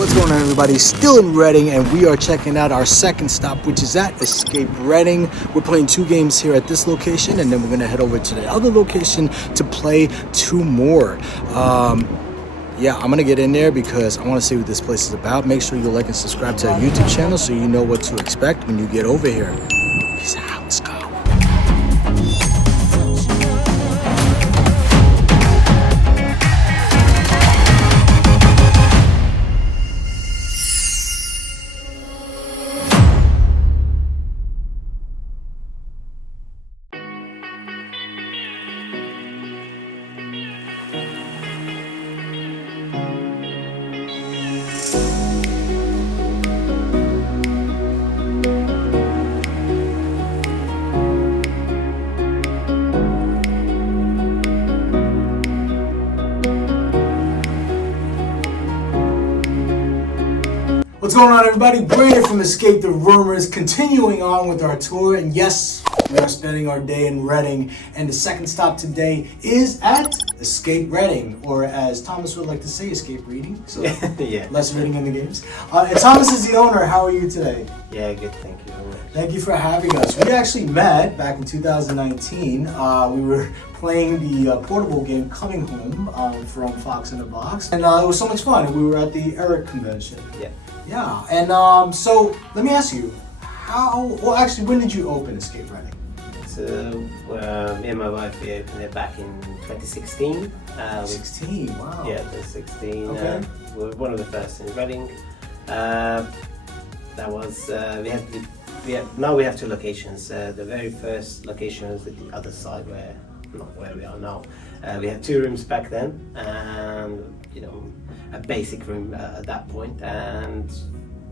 What's going on, everybody? Still in Reading, and we are checking out our second stop, which is at Escape Reading. We're playing 2 games here at this location, and then we're gonna head over to the other location to play 2 more. Yeah, I'm gonna get in there because I want to see what this place is about. Make sure you like and subscribe to our YouTube channel so you know what to expect when you get over here. Peace out. Let's go. What's going on, everybody? Brandon from ESCAPETHEROOMers, continuing on with our tour, and yes, we are spending our day in Reading, and the second stop today is at Escape Reading, or as Thomas would like to say, Escape Reading, so yeah. Less reading in the games. And Thomas is the owner. How are you today? Yeah, good, thank you very much. Thank you for having us. We actually met back in 2019. We were playing the portable game Coming Home from Fox in the Box, and it was so much fun. We were at the ERIC convention. Yeah. Yeah, and so let me ask you, actually, when did you open Escape Reading? So, me and my wife, we opened it back in 2016. 16, wow. Yeah, 2016. Okay. We were one of the first in Reading. That was, now we have 2 locations. The very first location was at the other side, not where we are now. We had 2 rooms back then, and a basic room at that point, and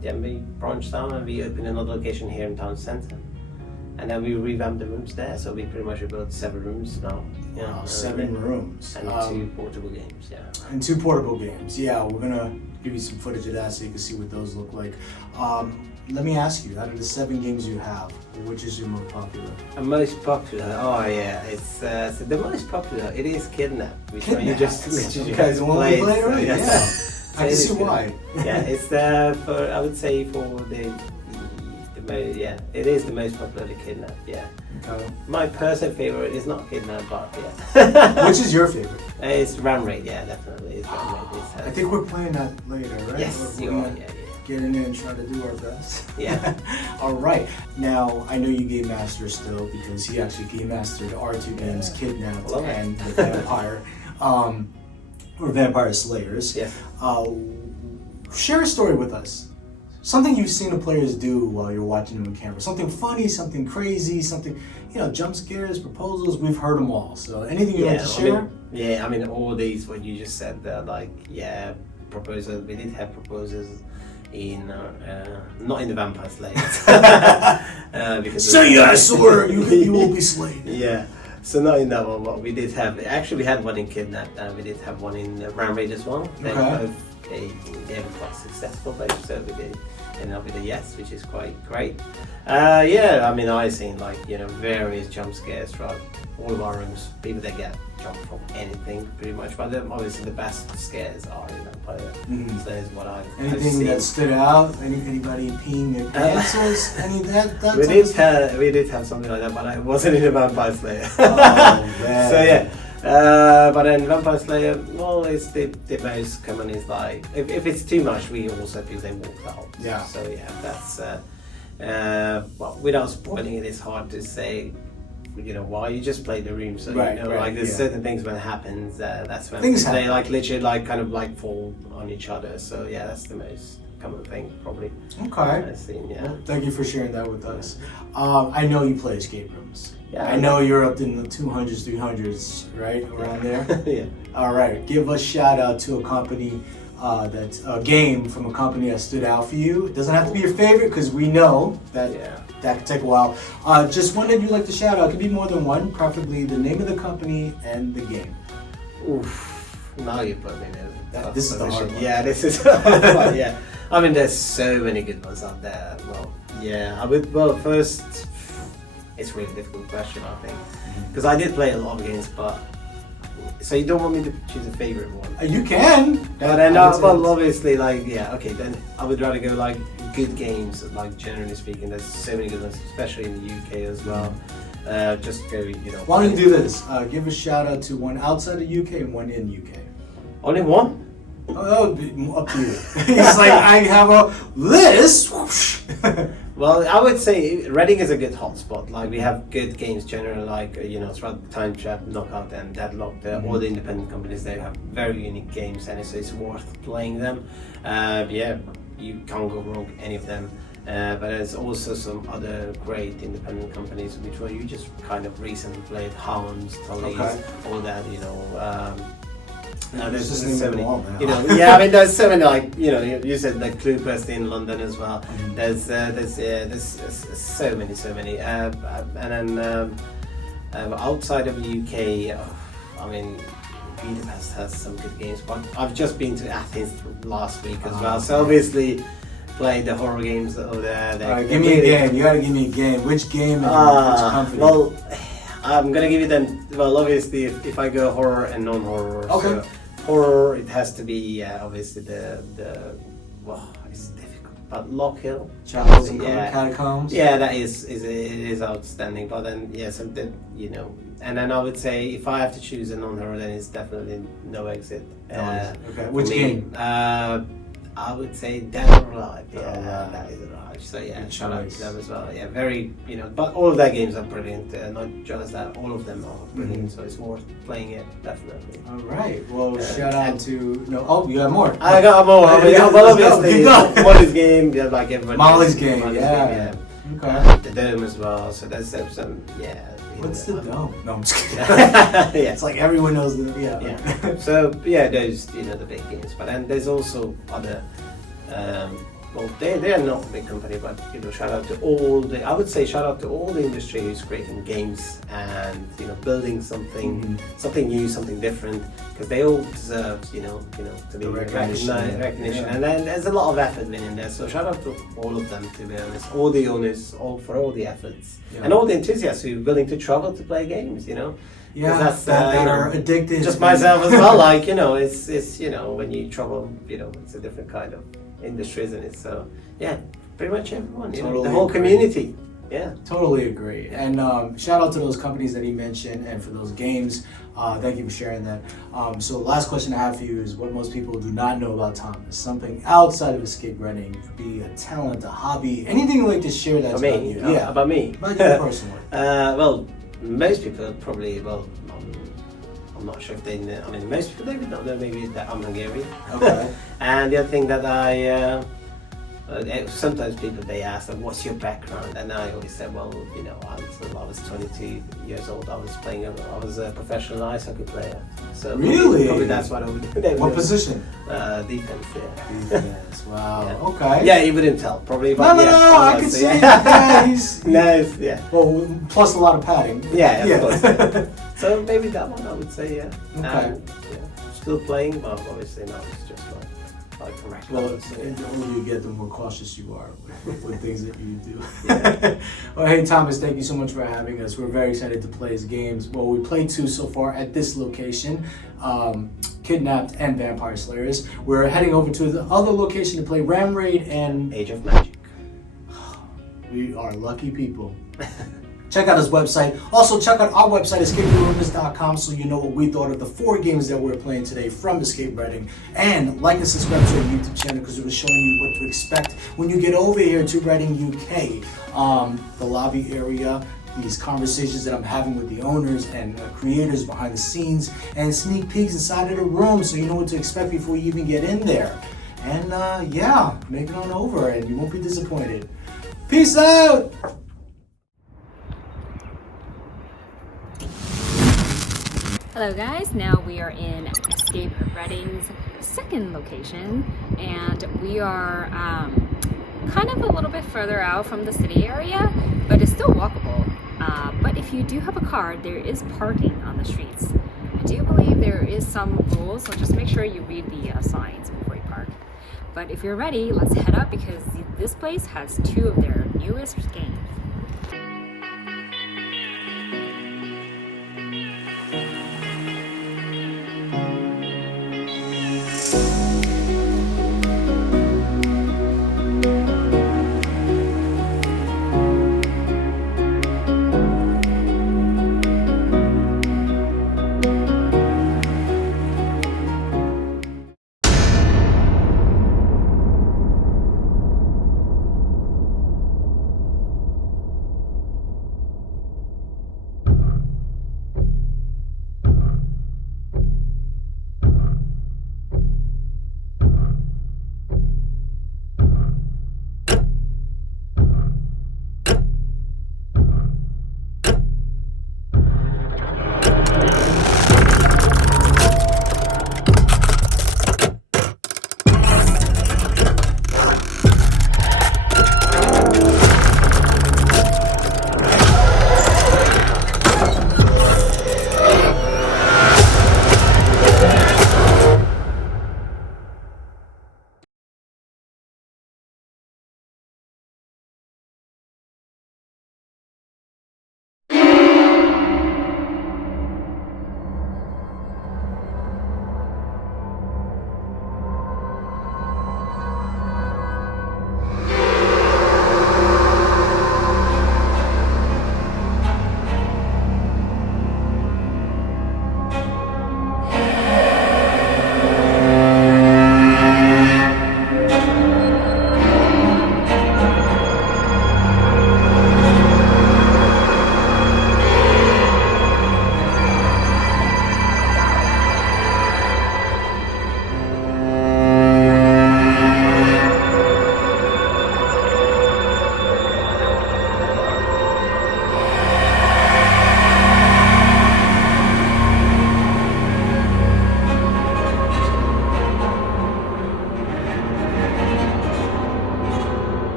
then we branched down and we opened another location here in town centre, and then we revamped the rooms there, so we pretty much rebuilt 7 rooms now. Wow, 7 rooms. And 2 portable games, yeah. And 2 portable games, yeah. We're gonna give you some footage of that so you can see what those look like. Let me ask you, out of the 7 games you have, which is your most popular? The most popular, oh yeah, it's so the most popular. It is Kidnap, which Kidnap. you just Okay, the one we played already. So, yeah. I can see why. Yeah, it's for, I would say, for it is the most popular Kidnap. Yeah. Okay. My personal favorite is not Kidnap, but yeah. Which is your favorite? It's Ram Raid. Yeah, definitely. It's Ram Raid. I think we're playing that later, right? Yes, we're you are. gonna Yeah. Get in there and try to do our best. Yeah. All right. Now, I know you Game Master still because he actually Game Mastered our 2 games, Kidnapped and the Vampire, or Vampire Slayers. Yeah. Share a story with us. Something you've seen the players do while you're watching them on camera. Something funny, something crazy, something, jump scares, proposals, we've heard them all. So anything you want to share? I mean, all these, what you just said, proposals. We did have proposals in not in the Vampire Slayers. Because say yes or you will be slain. Yeah, so not in that one, but we did have, actually we had one in Kidnapped, and we did have one in Ram Raid as well. They both gave quite successful, so we did end up with a yes, which is quite great. I mean, I've seen various jump scares throughout all of our rooms. People that get jump from anything pretty much, but obviously the best scares are in Vampire. So that is what I've Anything seen. that stood out? Anybody peeing their pants? Any that we did have something like that, but I wasn't in a Vampire Slayer. Oh, man. So yeah, but then Vampire Slayer, well, it's the most common is like, if it's too much, we also feel they walk out. Yeah. So yeah, that's, well, without spoiling it, it's hard to say, why you just play the room. So, there's certain things when it happens, that's when they literally fall on each other. So yeah, that's the most common thing, probably. Okay. I've seen, yeah. Well, thank you for sharing that with us. I know you play escape rooms. Yeah, I know you're up in the 200s, 300s, right? Around there? Yeah. All right. Give a shout out to a company that's a game from a company that stood out for you. It doesn't have to be your favorite because we know that that could take a while. Just one that you'd like to shout out. It could be more than one, preferably the name of the company and the game. Oof. Now you put me in this is the hard one. Yeah, this is the hard one, yeah. I mean, there's so many good ones out there. Well, first, it's a really difficult question, I think. Because I did play a lot of games, but So you don't want me to choose a favorite one? You can. But then, well, obviously, like, yeah, okay, then I would rather go like good games, like generally speaking. There's so many good ones, especially in the UK as well. Just go, you know. Why don't you do this? Give a shout out to one outside the UK and one in UK. Only one? Oh, that would be up to you. It's like, I have a list. Well, I would say Reading is a good hotspot. Like, we have good games generally, like, you know, throughout Time Trap, Knockout, and Deadlock. All the independent companies, they have very unique games, and it's worth playing them. Yeah, you can't go wrong any of them. But there's also some other great independent companies which were you just kind of recently played, Hounds, Tully's, all that, you know. There's so many, you know. Yeah, I mean, there's so many, like, you know, you said like Cluequest in London as well. There's so many. And then outside of the UK, I mean, Budapest has some good games. But I've just been to Athens last week as well, so obviously played the horror games over there. Alright, give me a game. You gotta give me a game. Which game and which company? Well, I'm gonna give you them. Well, obviously, if I go horror and non-horror. Okay. So horror, it has to be obviously the well, it's difficult. But Lockhill, Catacombs. Yeah, that is outstanding. But then you know, and then I would say if I have to choose a non-horror, then it's definitely No Exit. Okay. Which game? I would say Dead or Alive. Yeah, that is alive. So yeah, shout out to them as well. Yeah, very, you know, but all of their games are brilliant. Not just that, all of them are brilliant. So it's worth playing it, definitely. All right. Well, shout out to Oh, you got more. I got more. I mean, well, obviously, Molly's game, yeah, like everybody. Molly's game, yeah. Okay. The Dome as well. So there's some, yeah. What's the Dome? No, I'm just kidding. Yeah. It's like everyone knows the yeah. So yeah, those, you know, the big games. But then there's also other. Well, they are not a big company, but, you know, shout out to all the. I would say shout out to all the industry who's creating games and, you know, building something new, something different, because they all deserve, you know, to be recognition. Yeah. And then there's a lot of effort been in there. So shout out to all of them, to be honest, all the owners, for all the efforts, and all the enthusiasts who are willing to travel to play games. You know. Yeah, that's that are addicted. Just myself as well. Like, you know, it's you know, when you travel, you know, it's a different kind of industry, isn't it? So yeah, pretty much everyone, you know, the whole community. Yeah, totally agree. And shout out to those companies that he mentioned, and for those games. Thank you for sharing that. So last question I have for you is what most people do not know about Thomas. Something outside of escape running, be a talent, a hobby, anything you like to share that's about you. Yeah, about me. About you personally. Well, most people probably, well, I'm not sure if they know. I mean, most people, they would not know maybe that I'm Hungarian. Okay. And the other thing that I, sometimes people, they ask, what's your background? And I always say, well, you know, I was 22 years old. I was a professional ice hockey player. So really? Probably that's what I would do. What position? Defense, yeah. Defense, wow. Yeah. Okay. Yeah, you wouldn't tell, probably. But no, I can see it. Yeah, he's nice, yeah. Well, plus a lot of padding. Yeah, of course. Yeah. So maybe that one, I would say, yeah. Okay. Still playing, but obviously now it's just like correct. Well, the older you get, the more cautious you are with things that you do. Yeah. Well, hey Thomas, thank you so much for having us. We're very excited to play his games. Well, we played 2 so far at this location, Kidnapped and Vampire Slayers. We're heading over to the other location to play Ram Raid and Age of Magic. We are lucky people. Check out his website. Also, check out our website, ESCAPETHEROOMers.com, so you know what we thought of the 4 games that we're playing today from Escape Reading. And like and subscribe to our YouTube channel, because it was showing you what to expect when you get over here to Reading, UK. The lobby area, these conversations that I'm having with the owners and creators behind the scenes, and sneak peeks inside of the room, so you know what to expect before you even get in there. And yeah, make it on over, and you won't be disappointed. Peace out! Hello guys, now we are in Escape Reading's second location, and we are kind of a little bit further out from the city area, but it's still walkable. But if you do have a car, there is parking on the streets. I do believe there is some rules, so just make sure you read the signs before you park. But if you're ready, let's head up, because this place has 2 of their newest games.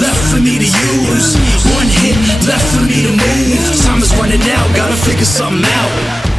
Left for me to use, one hit left for me to move. Time is running out, gotta figure something out.